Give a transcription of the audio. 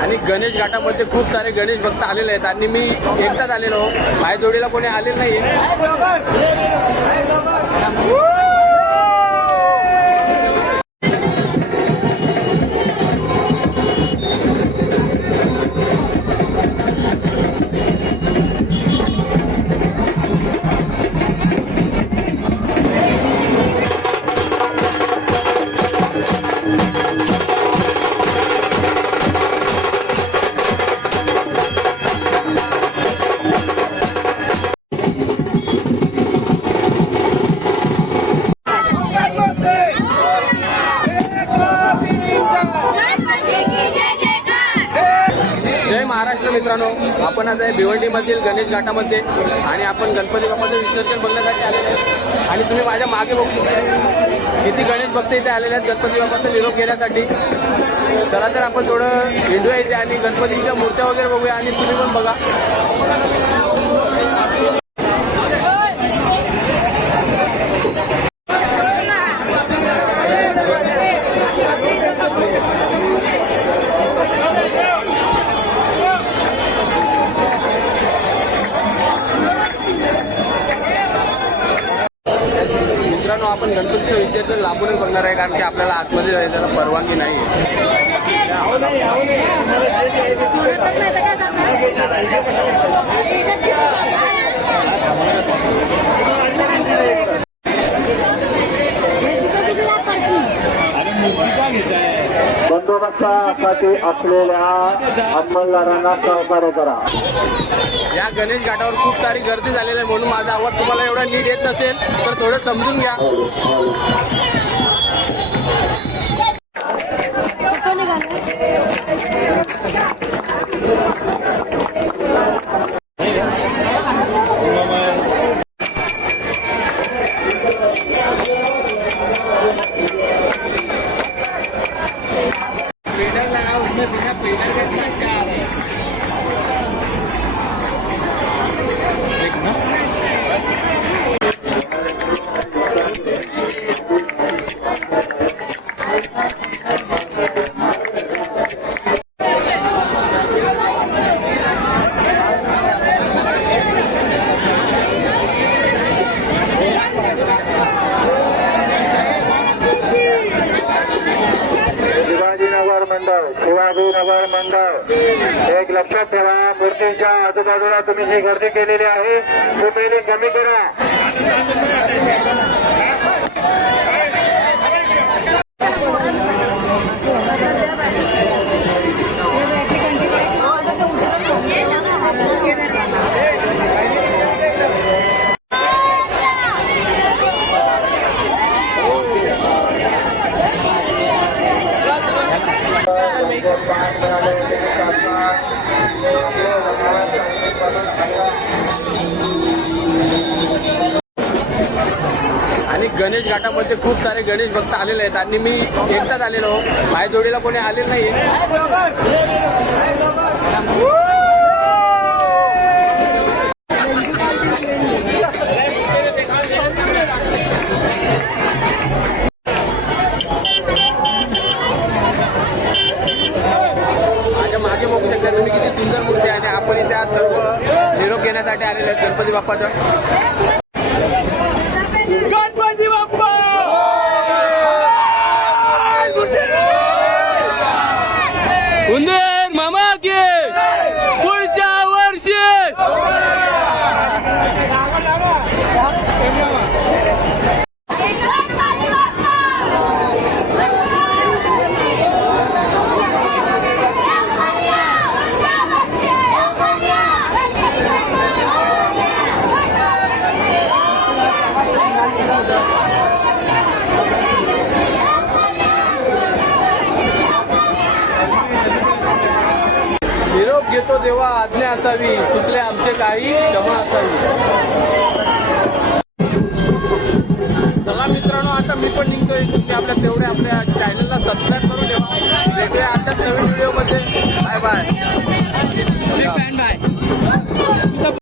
आणि गणेश घाटामध्ये खूप सारे गणेश भक्त आलेले आहेत. आणि मी एकटाच आलेलो माझ्या जोडीला कोणी आलेलं नाही नमस्कार मित्रांनो आपण आज आहे भिवंडीमधील गणेश घाटामध्ये आणि आपण गणपती बाप्पाचं विसर्जन बघण्यासाठी आलेले आहेत आणि तुम्ही माझ्या मागे बघू शकता. किती गणेश भक्त इथे आलेले आहेत गणपती बाप्पाचा निरोप घेण्यासाठी. चला तर आपण थोडं हिंडूया इथे आणि गणपतीच्या मूर्त्या वगैरे बघूया आणि तुम्ही पण बघा. आपण गणपतीचं विसर्जन लांबूनच बघणार आहे कारण की आपल्याला आतमध्ये जायला परवानगी नाही बंदोबस्तासाठी असलेल्या अंमलदारांना सहकार्य करा. या गणेश घाटावर खूप सारी गर्दी झालेली आहे म्हणून माझा आवाज तुम्हाला एवढा नीट येत नसेल तर थोडं समजून घ्या. शिवाजीनगर मंडळ शिवाजीनगर मंडळ. एक लक्षात ठेवा मूर्तींच्या आजूबाजूला तुम्ही जी गर्दी केलेली आहे. ती पहिली कमी करा. आणि गणेश घाटामध्ये खूप सारे गणेश भक्त आलेले आहेत. आणि मी एकटाच आलेलो माझ्या जोडीला कोणी आलेलं नाही माझ्या मागे बघू शकता तुम्ही किती सर्व आलेले आहेत. गणपती बाप्पाचं. निरोप घेतो तेव्हा आज्ञा असावी चुकले आमचे काही क्षमा असावी. चला मित्रांनो आता मी पण निघतोय तुम्ही आपल्या तेवढे आपल्या चॅनलला सबस्क्राईब करून ठेवा. भेटूया अशाच नवीन व्हिडिओमध्ये बाय बाय